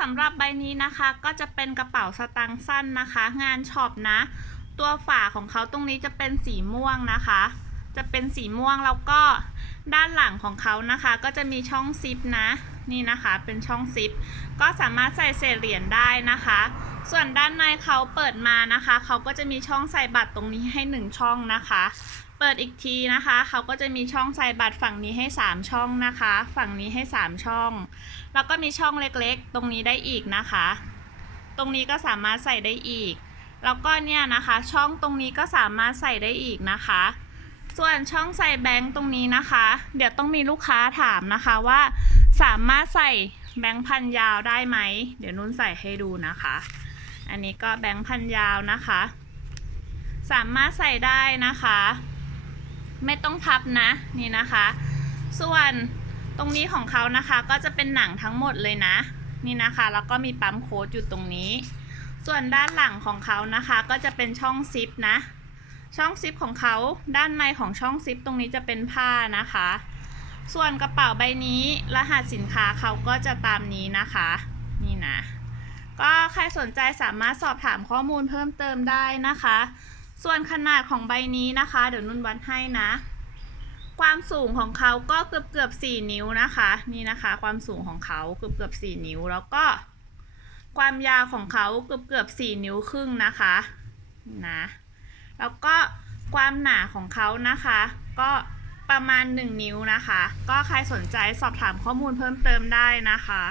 สำหรับใบนี้นะคะก็จะเป็นกระเป๋าสตางค์สั้นนะคะ งานช็อปนะ ตัวฝาของเขาตรงนี้จะเป็นสีม่วงนะคะ จะเป็นสีม่วงแล้วก็ด้านหลังของเขานะคะ ก็จะมีช่องซิปนะ นี่นะคะเป็นช่องซิปก็สามารถใส่เศษเหรียญได้นะคะ ส่วนด้านในเขาเปิดมานะคะ เขาก็จะมีช่องใส่บัตรตรงนี้ให้หนึ่งช่องนะคะ เปิดอีกทีนะคะ เขาก็จะมีช่องใส่บัตรฝั่งนี้ให้ 3 ช่องนะคะ ฝั่งนี้ให้ 3 ช่อง แล้วก็มีช่องเล็กๆ ตรงนี้ได้อีกนะคะ ตรงนี้ก็สามารถใส่ได้อีก แล้วก็เนี่ยนะคะ ช่องตรงนี้ก็สามารถใส่ได้อีกนะคะ ส่วนช่องใส่แบงค์ตรงนี้นะคะ เดี๋ยวต้องมีลูกค้าถามนะคะว่า สามารถใส่แบงค์พันยาวได้ไหม เดี๋ยวนุ่นใส่ให้ดูนะคะ อันนี้ก็แบงค์พันยาวนะคะ สามารถใส่ได้นะคะ ไม่ต้องพับนะนี่นะคะ ส่วนตรงนี้ของเขานะคะก็จะเป็นหนังทั้งหมดเลยนะ นี่นะคะ แล้วก็มีปั๊มโค้ดอยู่ตรงนี้ ส่วนด้านหลังของเขานะคะก็จะเป็นช่องซิปนะ ช่องซิปของเขาด้านในของช่องซิปตรงนี้จะเป็นผ้านะคะ ส่วนกระเป๋าใบนี้รหัสสินค้าเขาก็จะตามนี้นะคะ ใครสนใจสามารถสอบถามข้อมูลเพิ่มเติมได้นะคะ ส่วนขนาดของใบนี้นะคะ เดี๋ยวนุ่นวัดให้นะ ความสูงของเขาก็เกือบเกือบสี่นิ้วนะคะ นี่นะคะ ความสูงของเขาเกือบเกือบสี่นิ้ว แล้วก็ ความยาวของเขาเกือบเกือบสี่นิ้วครึ่งนะคะนะแล้วก็ความหนาของเขานะคะ ก็ประมาณ 1 นิ้วนะคะ ก็ใครสนใจสอบถามข้อมูลเพิ่มเติมได้นะคะ